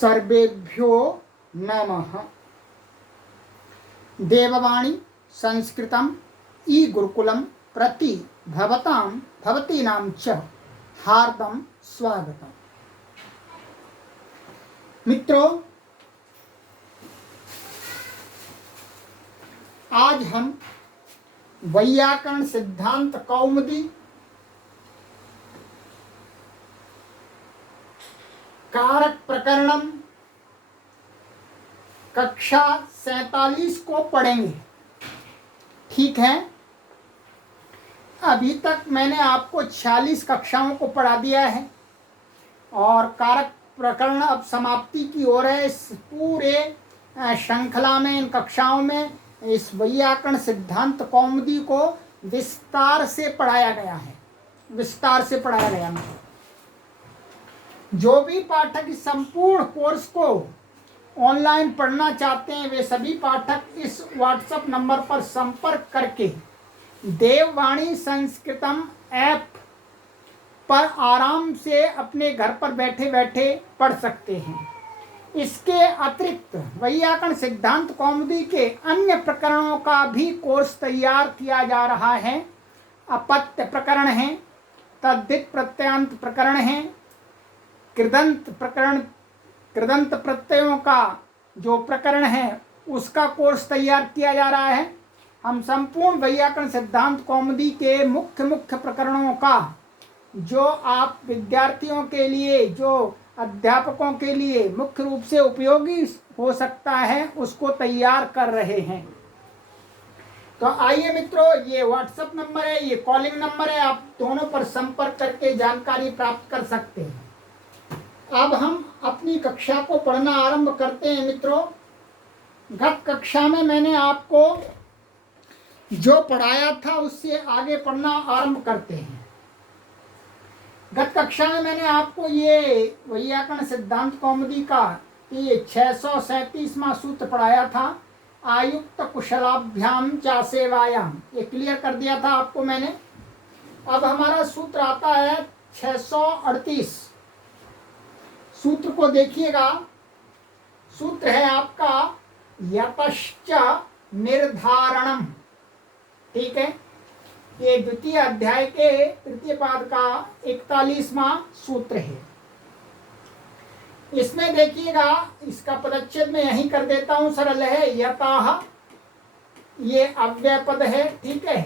सर्वेभ्यो नमः। देववाणी संस्कृतम ई गुरुकुलम प्रति भवतीनां च हार्दं स्वागतम। मित्रों, आज हम वैयाकरण सिद्धांत कौमुदी कारक प्रकरणम कक्षा 47 को पढ़ेंगे। ठीक है, अभी तक मैंने आपको 46 कक्षाओं को पढ़ा दिया है और कारक प्रकरण अब समाप्ति की ओर है। इस पूरे श्रृंखला में, इन कक्षाओं में इस वैयाकरण सिद्धांत कौमुदी को विस्तार से पढ़ाया गया है। जो भी पाठक इस संपूर्ण कोर्स को ऑनलाइन पढ़ना चाहते हैं, वे सभी पाठक इस व्हाट्सएप नंबर पर संपर्क करके देववाणी संस्कृतम ऐप पर आराम से अपने घर पर बैठे बैठे पढ़ सकते हैं। इसके अतिरिक्त वैयाकरण सिद्धांत कौमुदी के अन्य प्रकरणों का भी कोर्स तैयार किया जा रहा है। अपत्य प्रकरण है, तद्धित प्रत्ययान्त प्रकरण है, कृदंत प्रकरण, कृदंत प्रत्ययों का जो प्रकरण है उसका कोर्स तैयार किया जा रहा है। हम संपूर्ण वैयाकरण सिद्धांत कौमुदी के मुख्य प्रकरणों का जो आप विद्यार्थियों के लिए, जो अध्यापकों के लिए मुख्य रूप से उपयोगी हो सकता है, उसको तैयार कर रहे हैं। तो आइए मित्रों, ये व्हाट्सएप नंबर है, ये कॉलिंग नंबर है, आप दोनों पर संपर्क करके जानकारी प्राप्त कर सकते हैं। अब हम अपनी कक्षा को पढ़ना आरंभ करते हैं। मित्रों, गत कक्षा में मैंने आपको जो पढ़ाया था उससे आगे पढ़ना आरंभ करते हैं। गत कक्षा में मैंने आपको ये वैयाकरण सिद्धांत कौमुदी का ये 637वां सूत्र पढ़ाया था। आयुक्त कुशलाभ्याम चा सेवायाम, ये क्लियर कर दिया था आपको मैंने। अब हमारा सूत्र आता है 638। सूत्र को देखिएगा। सूत्र है आपका यतश्च निर्धारणम। ठीक है, ये द्वितीय अध्याय के तृतीय पाद का 41वां सूत्र है। इसमें देखिएगा, इसका पदच्छेद मैं यहीं कर देता हूं, सरल है। यताह, ये अव्यय पद है। ठीक है,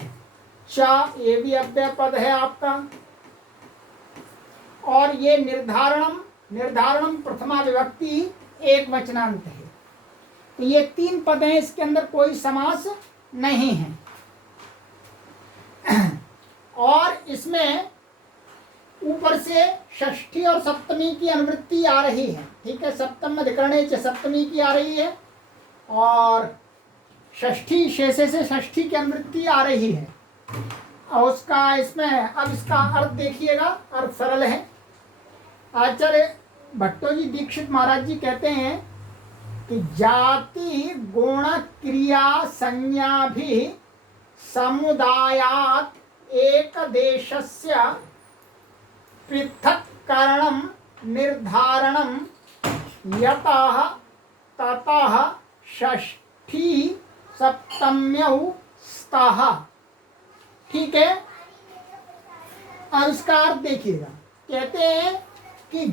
च, ये भी अव्यय पद है आपका। और ये निर्धारणम प्रथमा विभक्ति एक वचनांत है। तो ये 3 पद हैं, इसके अंदर कोई समास नहीं है। और इसमें ऊपर से षष्ठी और सप्तमी की अनुवृत्ति आ रही है। ठीक है, सप्तम अधिकरणे च सप्तमी की आ रही है और षष्ठी शेषे से षष्ठी की अनुवृत्ति आ रही है। और उसका इसमें अब इसका अर्थ देखिएगा, अर्थ सरल है। आचार्य भट्टो जी दीक्षित महाराज जी कहते हैं कि जाति गुण क्रिया संज्ञा भी समुदायात् एक देशस्य पृथक्करणं निर्धारणं यतः ततः षष्ठी सप्तम्यौ स्तः। ठीक है, अब इसका अर्थ देखिएगा। कहते हैं कि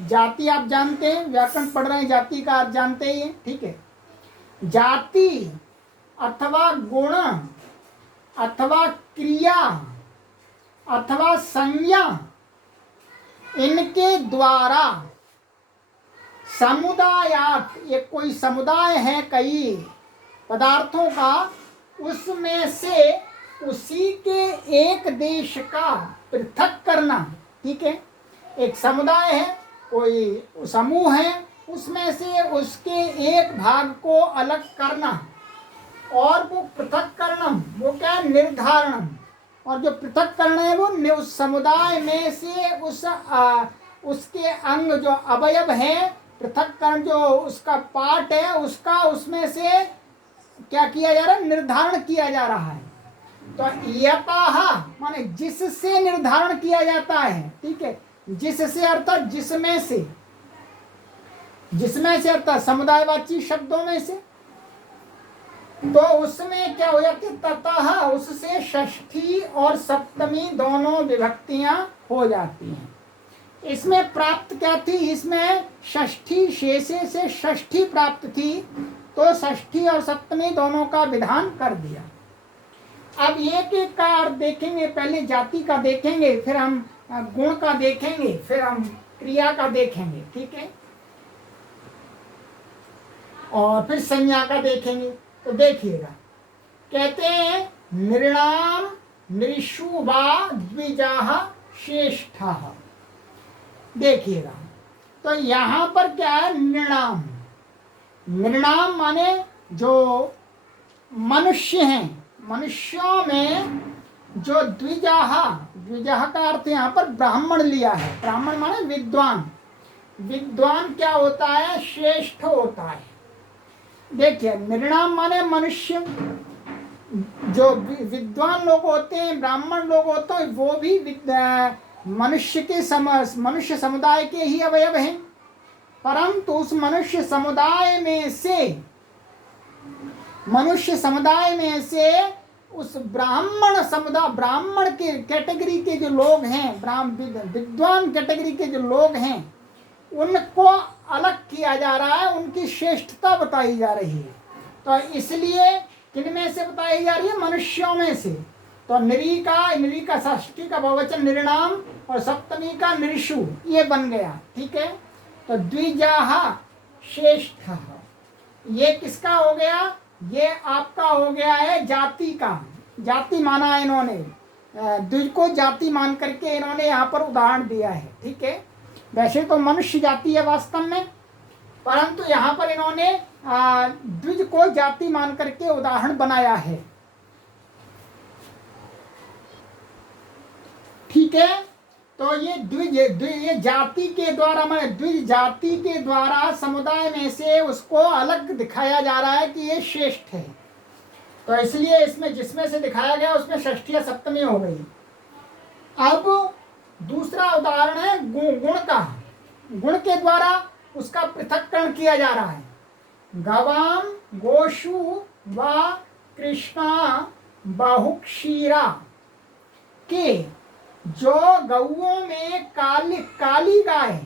जाति आप जानते हैं, व्याकरण पढ़ रहे हैं, जाति का अर्थ जानते ही हैं। ठीक है, जाति अथवा गुण अथवा क्रिया अथवा संज्ञा, इनके द्वारा समुदायात, ये कोई समुदाय है कई पदार्थों का, उसमें से उसी के एक देश का पृथक करना। ठीक है, एक समुदाय है, कोई समूह है, उसमें से उसके एक भाग को अलग करना, और वो पृथक्करणम, वो क्या है, निर्धारणम। और जो पृथक्करण है वो उस समुदाय में से उसके अंग जो अवयव है, पृथक्करण जो उसका पार्ट है, उसका उसमें से क्या किया जा रहा है, निर्धारण किया जा रहा है। तो यतः माने जिससे निर्धारण किया जाता है। ठीक है, जिससे अर्थात जिसमें से, जिसमें से अर्थात समुदायवाची शब्दों में से, तो उसमें क्या हो जाती है, ततः उससे षष्ठी और सप्तमी दोनों विभक्तियां हो जाती हैं। इसमें प्राप्त क्या थी, इसमें षष्ठी शेषे से षष्ठी प्राप्त थी, तो षष्ठी और सप्तमी दोनों का विधान कर दिया। अब एक एक का अर्थ देखेंगे, पहले जाति का देखेंगे, फिर हम गुण का देखेंगे, फिर हम क्रिया का देखेंगे, ठीक है, और फिर संज्ञा का देखेंगे। तो देखिएगा, कहते हैं नृणाम नृषु वा द्विजाः श्रेष्ठः। देखिएगा, तो यहां पर क्या है, नृणाम। नृणाम माने जो मनुष्य हैं, मनुष्यों में जो द्विजाः, द्विजाः का अर्थ यहाँ पर ब्राह्मण लिया है। ब्राह्मण माने विद्वान। विद्वान क्या होता है, श्रेष्ठ होता है। देखिए, नृणाम माने मनुष्य, जो विद्वान लोग होते हैं, ब्राह्मण लोग होते हैं, वो भी मनुष्य के मनुष्य समुदाय के ही अवयव हैं। परंतु उस मनुष्य समुदाय में से उस ब्राह्मण के कैटेगरी के जो लोग हैं, विद्वान कैटेगरी के जो लोग हैं, उनको अलग किया जा रहा है, उनकी श्रेष्ठता बताई जा रही है। तो इसलिए किन में से बताई जा रही है, मनुष्यों में से। तो नरी का षष्ठी का बहुवचन नृणाम और सप्तमी का नृषु, ये बन गया, ठीक है। तो द्विजाः श्रेष्ठः, ये किसका हो गया, ये आपका हो गया है जाति का। जाति माना है इन्होंने, द्विज को जाति मान करके इन्होंने यहाँ पर उदाहरण दिया है, ठीक है। वैसे तो मनुष्य जाति है वास्तव में, परंतु यहाँ पर इन्होंने द्विज को जाति मान करके उदाहरण बनाया है, ठीक है। तो ये जाति के द्वारा, माने द्विज जाति के द्वारा समुदाय में से उसको अलग दिखाया जा रहा है कि ये श्रेष्ठ है। तो इसलिए इसमें जिसमें से दिखाया गया उसमें षष्ठी या सप्तमी हो गई। अब दूसरा उदाहरण है गुण का। गुण के द्वारा उसका पृथक्करण किया जा रहा है। गवाम गोषु व कृष्णा बहुक्षीरा के, जो गौओं में काली गाय,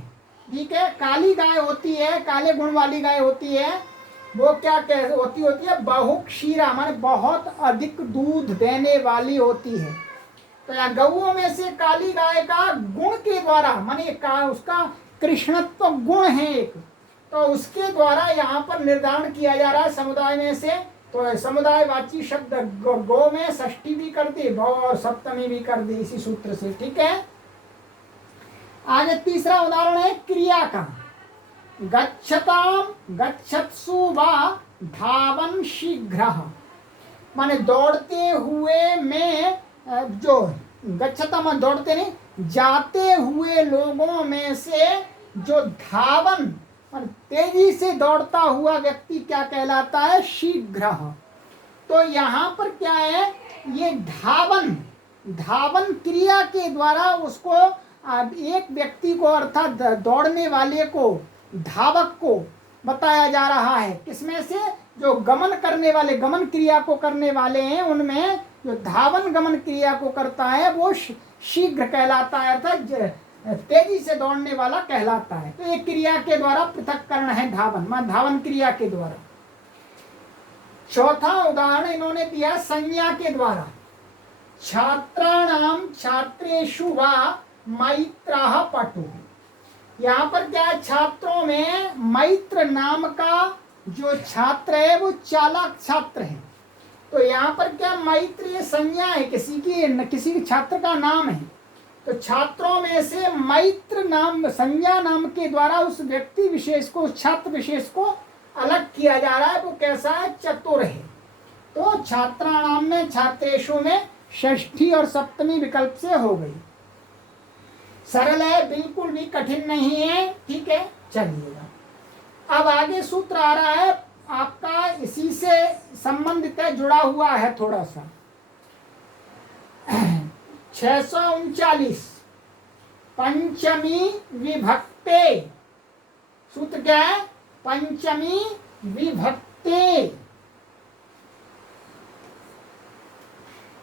ठीक है, काली गाय होती है, काले गुण वाली गाय होती है, वो क्या होती है, बहुक्षीरा माने बहुत अधिक दूध देने वाली होती है। तो यहाँ गौओं में से काली गाय का गुण के द्वारा, माने उसका कृष्णत्व गुण है एक, तो उसके द्वारा यहाँ पर निर्धारण किया जा रहा है समुदाय में से। तो समुदायवाची शब्द गो में षष्ठी भी कर दी, गौ और सप्तमी भी कर दी इसी सूत्र से, ठीक है। आगे तीसरा उदाहरण है क्रिया का। गच्छताम गच्छत्सु वा धावन शीघ्रः, माने दौड़ते हुए में, जो गच्छता दौड़ते नहीं, जाते हुए लोगों में से जो धावन तेजी से दौड़ता हुआ व्यक्ति क्या कहलाता है, शीघ्र। तो यहाँ पर क्या है, ये धावन क्रिया के द्वारा उसको एक व्यक्ति को अर्थात दौड़ने वाले को, धावक को बताया जा रहा है। किसमें से, जो गमन करने वाले, गमन क्रिया को करने वाले हैं, उनमें जो धावन गमन क्रिया को करता है वो शीघ्र कहलाता है, अर्थात तेजी से दौड़ने वाला कहलाता है। तो एक क्रिया के द्वारा पृथक्करण है धावन, धावन क्रिया के द्वारा। चौथा उदाहरण इन्होंने दिया संज्ञा के द्वारा। छात्राणाम छात्रेषु वा मैत्रः पटु, यहाँ पर क्या है, छात्रों में मैत्र नाम का जो छात्र है वो चालाक छात्र है। तो यहाँ पर क्या, मैत्र ये संज्ञा है, किसी छात्र का नाम है। तो छात्रों में से मैत्र नाम, संज्ञा नाम के द्वारा उस व्यक्ति विशेष को, उस छात्र विशेष को अलग किया जा रहा है। वो कैसा है, चतुर है। तो छात्राणाम में, छात्रेषु में षष्ठी और सप्तमी विकल्प से हो गई। सरल है, बिल्कुल भी कठिन नहीं है, ठीक है। चलिएगा, अब आगे सूत्र आ रहा है आपका, इसी से संबंधित है, जुड़ा हुआ है थोड़ा सा। 639 पंचमी विभक्ते, सूत्र क्या है, पंचमी विभक्ते,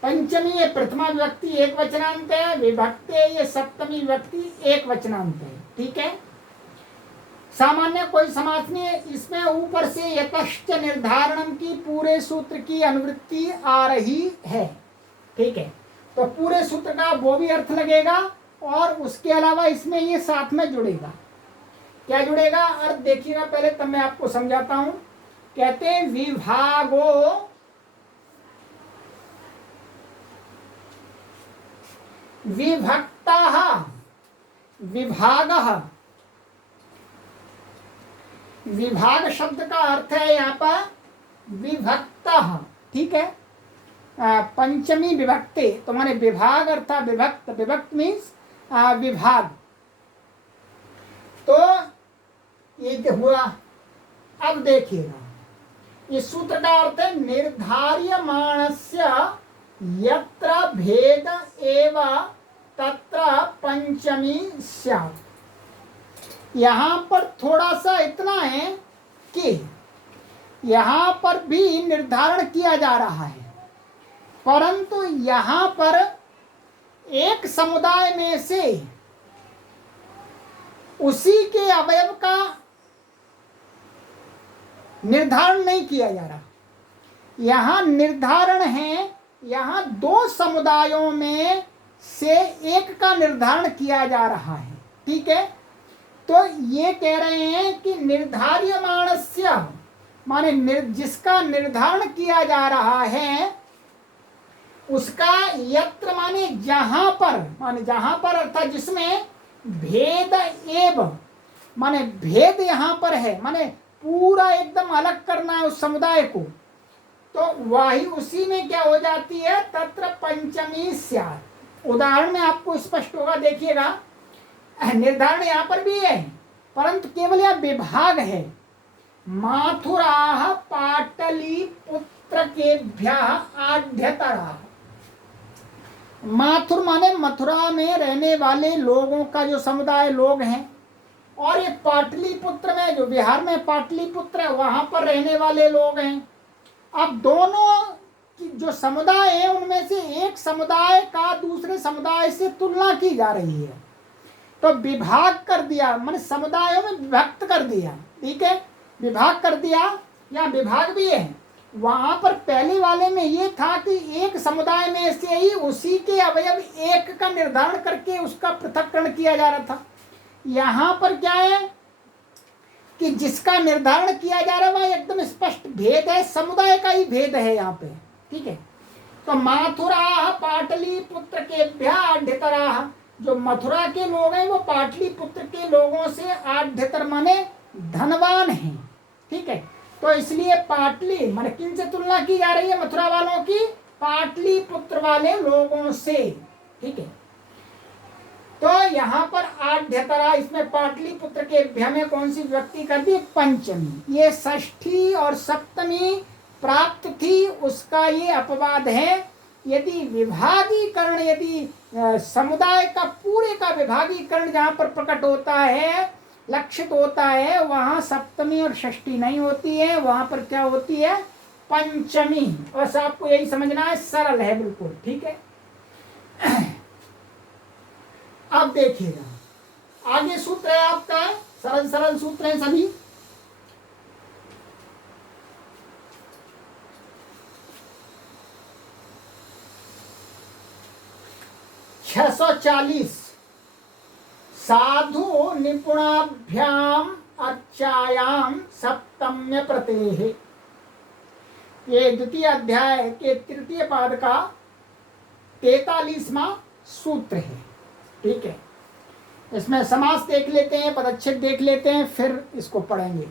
पंचमी ये प्रथमा विभक्ति एक वचनांत है, विभक्ते ये सप्तमी विभक्ति एक वचनांत है। ठीक है, सामान्य कोई समास नहीं है इसमें। ऊपर से यतश्च निर्धारणम की पूरे सूत्र की अनुवृत्ति आ रही है। ठीक है, तो पूरे सूत्र का वो भी अर्थ लगेगा और उसके अलावा इसमें ये साथ में जुड़ेगा। क्या जुड़ेगा अर्थ देखिएगा पहले, तब मैं आपको समझाता हूं। कहते हैं विभागो विभक्तः, विभागः, विभाग शब्द का अर्थ है यहाँ पर विभक्तः। ठीक है, पंचमी विभक्ति तो माने विभाग अर्थात विभक्त, विभक्त मीन्स विभाग। तो ये हुआ। अब देखिएगा इस सूत्र का अर्थ है निर्धार्यमाणस्य यत्र भेद एव तत्र पंचमी स्यात्। यहाँ पर थोड़ा सा इतना है कि यहाँ पर भी निर्धारण किया जा रहा है, परंतु यहाँ पर एक समुदाय में से उसी के अवयव का निर्धारण नहीं किया जा रहा। यहाँ निर्धारण है, यहाँ दो समुदायों में से एक का निर्धारण किया जा रहा है। ठीक है, तो ये कह रहे हैं कि निर्धार्यमाणस्य माने जिसका निर्धारण किया जा रहा है उसका यत्र माने जहां पर अर्थात जिसमें भेद एव माने भेद यहां पर है, माने पूरा एकदम अलग करना है उस समुदाय को, तो वही उसी में क्या हो जाती है तत्र पंचमी स्यात्। उदाहरण में आपको स्पष्ट होगा, देखिएगा निर्धारण यहाँ पर भी है परंतु केवल यह विभाग है। माथुराः पाटलिपुत्रकेभ्यः आढ्यतराः। माथुर माने मथुरा में रहने वाले लोगों का जो समुदाय लोग हैं, और ये पाटलिपुत्र में जो बिहार में पाटलिपुत्र है वहां पर रहने वाले लोग हैं। अब दोनों की जो समुदाय है उनमें से एक समुदाय का दूसरे समुदाय से तुलना की जा रही है, तो विभाग कर दिया माने समुदायों में विभक्त कर दिया। ठीक है, विभाग कर दिया, या विभाग भी है। वहां पर पहले वाले में ये था कि एक समुदाय में से ही उसी के अवयव एक का निर्धारण करके उसका पृथक्करण किया जा रहा था। यहाँ पर क्या है कि जिसका निर्धारण किया जा रहा है वह एकदम स्पष्ट भेद है, समुदाय का ही भेद है यहाँ पे। ठीक है, तो माथुराः पाटलिपुत्रकेभ्यः आढ्यतराः, जो मथुरा के लोग हैं वो पाटलिपुत्र के लोगों से आढ्यतर माने धनवान हैं। ठीक है, तो इसलिए पाटली माने किन से तुलना की जा रही है मथुरा वालों की, पाटलिपुत्र वाले लोगों से। ठीक है, तो यहाँ पर आढ्यतरा इसमें पाटलिपुत्र के भ्य में कौन सी विभक्ति कर दी पंचमी। ये षष्ठी और सप्तमी प्राप्त थी उसका ये अपवाद है। यदि विभागीकरण यदि समुदाय का पूरे का विभागीकरण जहाँ पर प्रकट होता है लक्षित होता है वहाँ सप्तमी और षष्ठी नहीं होती है, वहाँ पर क्या होती है पंचमी। बस आपको यही समझना है, सरल है बिल्कुल। ठीक है, अब देखिएगा आगे सूत्र है आपका, सरल सरल सूत्र है सभी। छह 640 साधु निपुणाभ्याम अर्चायाम सप्तम्य प्रत्यय। ये द्वितीय अध्याय के तृतीय पाद का 43वां सूत्र है। ठीक है, इसमें समास देख लेते हैं, पदच्छेद देख लेते हैं, फिर इसको पढ़ेंगे।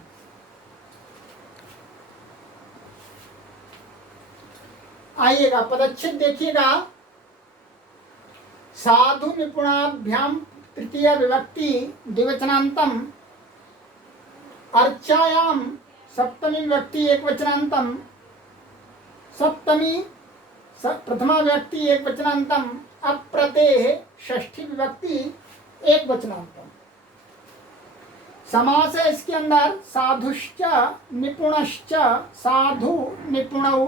आइएगा पदच्छेद देखिएगा। साधु निपुणाभ्याम तृतीय विभक्ति द्विवचनांतम, अर्चायाम सप्तमी विभक्ति एक वचनांतम, सप्तमी प्रथमा विभक्ति एक वचनांतम, अप्रत्यय षष्ठी विभक्ति एक वचनांतम। समास है इसके अंदर साधुश्च निपुणश्च साधु निपुणौ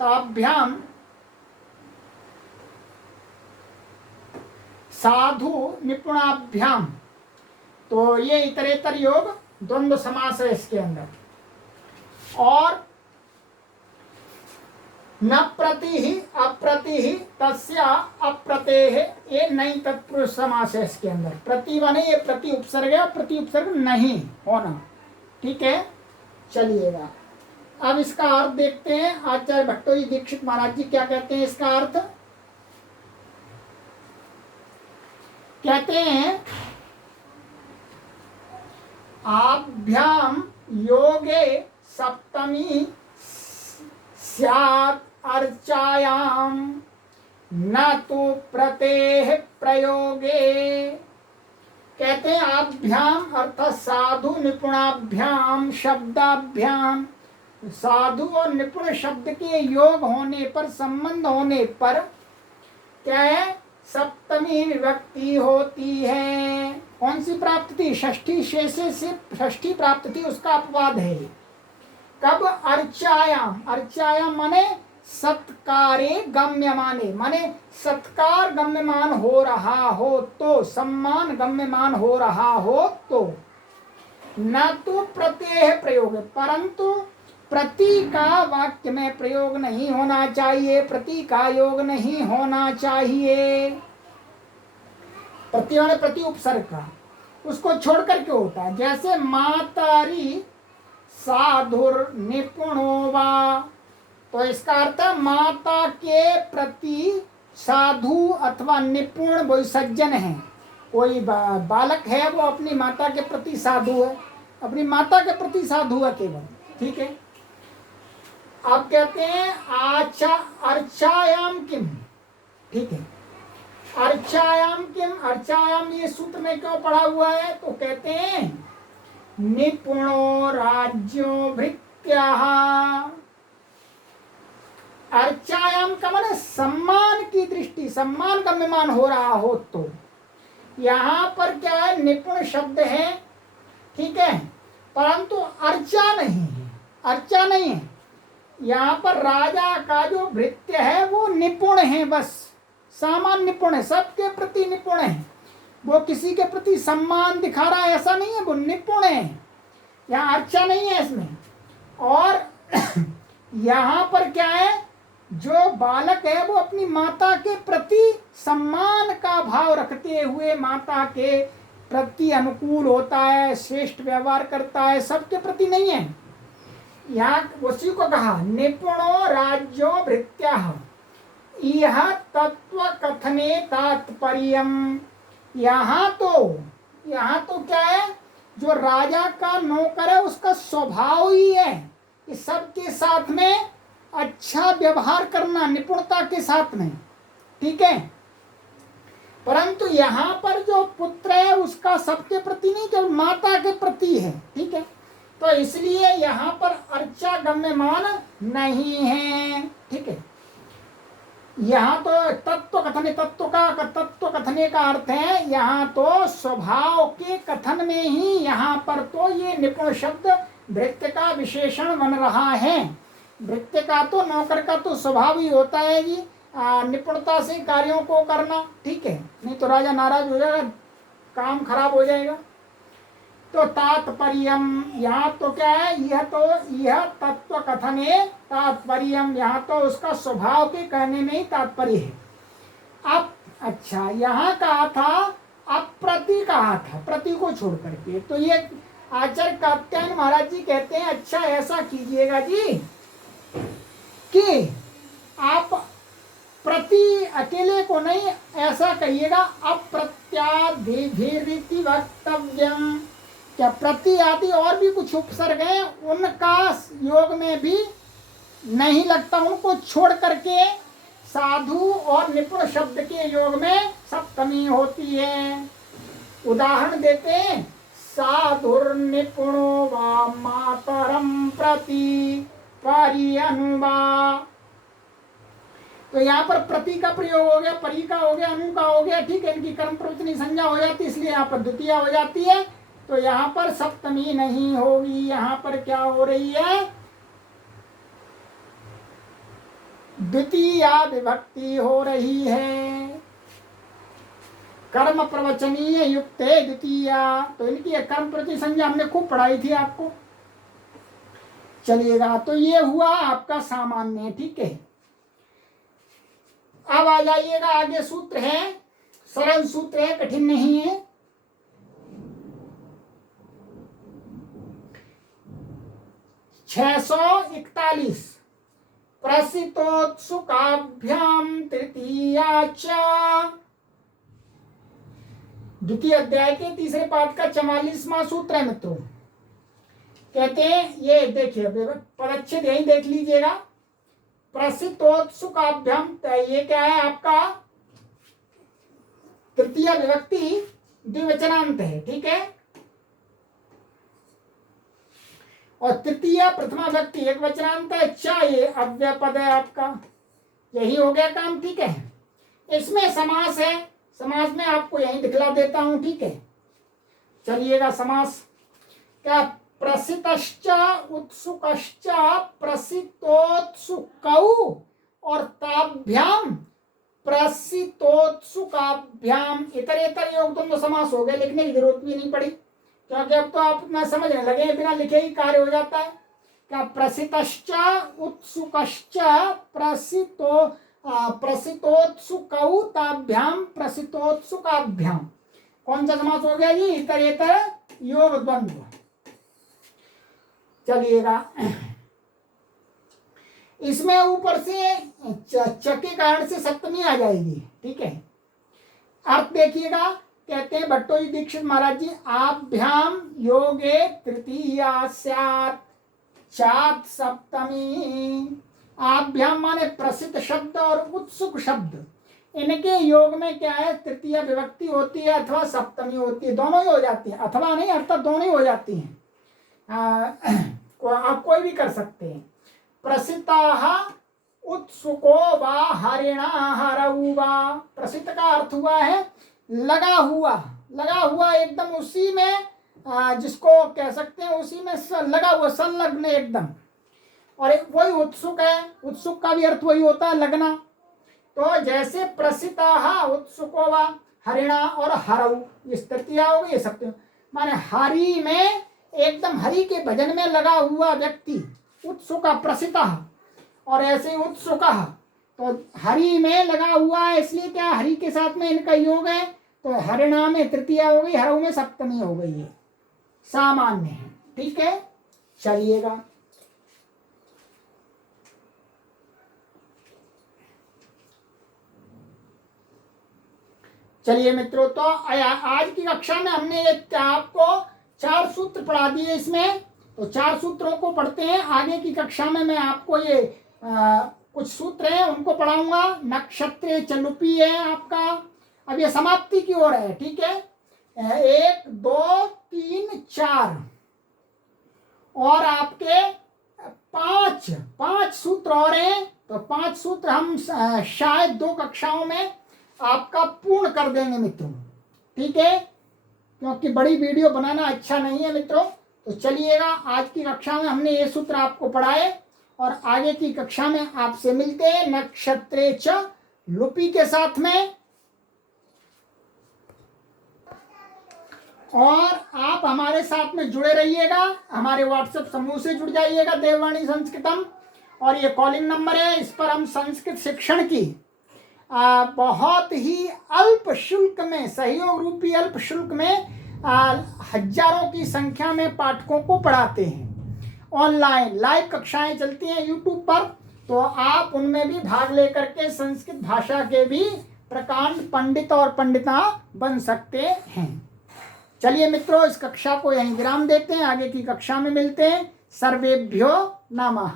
ताभ्याम साधु निपुणाभ्याम। तो ये इतरेतर योग द्वंद्व समास है इसके अंदर। और न प्रति ही अप्रति ही तस्या अप्रतेः ये नहीं तत्पुरुष समास है इसके अंदर। प्रति बने ये प्रति उपसर्ग है, प्रति उपसर्ग नहीं होना। ठीक है, चलिएगा अब इसका अर्थ देखते हैं। आचार्य भट्टोजी दीक्षित महाराज जी क्या कहते हैं इसका अर्थ। कहते हैं आभ्याम योगे सप्तमी स्यात् अर्चायाम न तो प्रतेः प्रयोगे। कहते हैं आभ्याम अर्थात साधु निपुणाभ्याम शब्दाभ्याम, साधु और निपुण शब्द के योग होने पर, संबंध होने पर क्या है, सप्तमी विभक्ति होती है। कौन सी प्राप्त थी, षष्ठी शेषे से षष्ठी प्राप्त थी, उसका अपवाद है। कब, अर्चायाम, अर्चायाम माने सत्कारे गम्यमाने, माने सत्कार गम्यमान हो रहा हो तो, सम्मान गम्यमान हो रहा हो तो। न तो प्रत्यय प्रयोग, परंतु प्रति का वाक्य में प्रयोग नहीं होना चाहिए, प्रति का योग नहीं होना चाहिए। प्रति माने प्रति उपसर्ग का, उसको छोड़ करके होता है। जैसे मातारी साधुर निपुणो वा, तो इसका अर्थ माता के प्रति साधु अथवा निपुण वो सज्जन है। कोई बालक है वो अपनी माता के प्रति साधु है, अपनी माता के प्रति साधु है केवल। ठीक है, आप कहते हैं आचा अर्चायाम किम। ठीक है, अर्चायाम किम, अर्चायाम ये सूत्र में क्यों पढ़ा हुआ है, तो कहते हैं निपुणो राज्यो भृत्याः। अर्चायाम का माने सम्मान की दृष्टि, सम्मान गम्यमान हो रहा हो तो। यहाँ पर क्या है, निपुण शब्द है, ठीक है, परंतु अर्चा नहीं है, अर्चा नहीं है। यहाँ पर राजा का जो भृत्य है वो निपुण है, बस सामान्य निपुण है, सबके प्रति निपुण है। वो किसी के प्रति सम्मान दिखा रहा है ऐसा नहीं है, वो निपुण है। यहाँ अर्चा नहीं है इसमें। और यहाँ पर क्या है, जो बालक है वो अपनी माता के प्रति सम्मान का भाव रखते हुए माता के प्रति अनुकूल होता है, श्रेष्ठ व्यवहार करता है, सबके प्रति नहीं है। यहाँ उसी को कहा निपुणो राज्यो भृत्याः, यह तत्व कथने तात्पर्यम। यहाँ तो क्या है, जो राजा का नौकर है उसका स्वभाव ही है कि सबके साथ में अच्छा व्यवहार करना, निपुणता के साथ में। ठीक है, परंतु यहाँ पर जो पुत्र है उसका सबके प्रति नहीं, जो माता के प्रति है। ठीक है, तो इसलिए यहाँ पर अर्चा गम्यमान नहीं है। ठीक है, यहाँ तो तत्व कथने, तत्व कथने का अर्थ है यहाँ तो स्वभाव के कथन में ही यहाँ पर तो ये निपुण शब्द भृत्य का विशेषण बन रहा है। भृत्य का तो, नौकर का तो स्वभाव ही होता है जी निपुणता से कार्यों को करना। ठीक है, नहीं तो राजा नाराज हो जाएगा, काम खराब हो जाएगा। तो तात्पर्यम, यहाँ तो क्या है, यह तत्व कथने तात्पर्यम, यहाँ तो उसका स्वभाव के कहने में ही तात्पर्य है। अब अच्छा, यहाँ कहा था अप्रति, कहा था प्रति को छोड़ करके। तो ये आचार्य कात्यायन महाराज जी कहते हैं अच्छा ऐसा कीजिएगा जी कि आप प्रति अकेले को नहीं, ऐसा कहिएगा अप्रत्याधिभिरिति वक्तव्यम। क्या प्रति आदि और भी कुछ उपसर्ग हैं, उनका योग में भी नहीं लगता, उनको छोड़ करके साधु और निपुण शब्द के योग में सप्तमी होती है। उदाहरण देते हैं, साधुर निपुणो वा मातरम प्रति परिअनुवा। तो यहाँ पर प्रति का प्रयोग हो गया, परि का हो गया, अनु का हो गया। ठीक है, इनकी कर्म प्रवचनी संज्ञा हो जाती है, इसलिए यहाँ पर द्वितीय हो जाती है। तो यहाँ पर सप्तमी नहीं होगी, यहाँ पर क्या हो रही है, द्वितीया विभक्ति हो रही है। कर्म प्रवचनीय युक्त द्वितीया, तो इनकी कर्म प्रति संज्ञा हमने खूब पढ़ाई थी आपको। चलिएगा, तो ये हुआ आपका सामान्य, ठीक है। अब आ जाइएगा, आगे सूत्र है, सरल सूत्र है, कठिन नहीं है। छह 641 प्रसितोत्सुकाभ्याम तृतीया च, द्वितीय अध्याय के तीसरे पाठ का 44वां सूत्र है मित्रों। कहते हैं, ये देखिए पदच्छेद यही देख लीजिएगा, प्रसितोत्सुकाभ्याम, ये क्या है आपका तृतीय विभक्ति द्विवचनांत है, ठीक है। और तृतीय प्रथमा विभक्ति एक वचनांत है, चा ये अव्यय पद है आपका, यही हो गया काम, ठीक है। इसमें समास है, समास में आपको यही दिखला देता हूं, ठीक है। चलिएगा, समास क्या, प्रसितश्च उत्सुकश्च प्रसितोत्सुकौ और ताभ्याम प्रसितोत्सुकाभ्याम, इतरेतर योग द्वंद्व समास हो गए, लिखने की जरूरत भी नहीं पड़ी, क्योंकि अब तो आप अपना समझने लगे, बिना लिखे ही कार्य हो जाता है। क्या, प्रसितश्च उत्सुकश्च प्रसितोत्सुकौ ताभ्याम प्रसितोत्सुकाभ्याम, कौन सा समास हो गया जी, इतरेतर योग द्वंद्व। चलिएगा, इसमें ऊपर से च के कारण से सप्तमी आ जाएगी, ठीक है। अर्थ देखिएगा, कहते हैं भट्टोजी दीक्षित महाराज जी, आभ्याम योगे तृतीया स्यात् चात् सप्तमी। आभ्याम माने प्रसिद्ध शब्द और उत्सुक शब्द, इनके योग में क्या है, तृतीय विभक्ति होती है अथवा सप्तमी होती है, दोनों ही हो जाती है, अथवा नहीं अर्थात दोनों ही हो जाती हैं। आप कोई भी कर सकते हैं। प्रसिताः उत्सुको वा हरिणा हरऊ वा, प्रसिद्ध का अर्थ हुआ है लगा हुआ, लगा हुआ एकदम उसी में, जिसको कह सकते हैं उसी में लगा हुआ, संलग्न एकदम। और एक वही उत्सुक है, उत्सुक का भी अर्थ वही होता है लगना। तो जैसे प्रसिताः उत्सुको वा हरिणा और हरऊ, ये तृतीया हो गई, ये सप्तमी, माने हरि में एकदम हरि के भजन में लगा हुआ व्यक्ति उत्सुक प्रसितः, और ऐसे उत्सुक, तो हरि में लगा हुआ है, इसलिए क्या हरि के साथ में इनका योग है, तो हरिणा में तृतीया हो गई, हरऊ में सप्तमी हो गई है, सामान्य है, ठीक है। चलिएगा, चलिए मित्रों, तो आज की कक्षा में हमने ये आपको 4 सूत्र पढ़ा दिए इसमें, तो 4 सूत्रों को पढ़ते हैं। आगे की कक्षा में मैं आपको ये कुछ सूत्र हैं उनको पढ़ाऊंगा। नक्षत्र चलुपी है आपका, अब ये समाप्ति की ओर है, ठीक है। 1 2 3 4 और आपके 5 सूत्र और हैं, तो 5 सूत्र हम शायद 2 कक्षाओं में आपका पूर्ण कर देंगे मित्रों, ठीक है, क्योंकि बड़ी वीडियो बनाना अच्छा नहीं है मित्रों। तो चलिएगा, आज की कक्षा में हमने ये सूत्र आपको पढ़ाए और आगे की कक्षा में आपसे मिलते हैं नक्षत्रे च लुपी के साथ में। और आप हमारे साथ में जुड़े रहिएगा, हमारे व्हाट्सएप समूह से जुड़ जाइएगा, देववाणी संस्कृतम, और ये कॉलिंग नंबर है, इस पर हम संस्कृत शिक्षण की बहुत ही अल्प शुल्क में, सहयोग रूपी अल्प शुल्क में हजारों की संख्या में पाठकों को पढ़ाते हैं। ऑनलाइन लाइव कक्षाएं चलती हैं यूट्यूब पर, तो आप उनमें भी भाग लेकर के संस्कृत भाषा के भी प्रकांड पंडित और पंडिता बन सकते हैं। चलिए मित्रों, इस कक्षा को यहीं विराम देते हैं, आगे की कक्षा में मिलते हैं। सर्वेभ्यो नमः।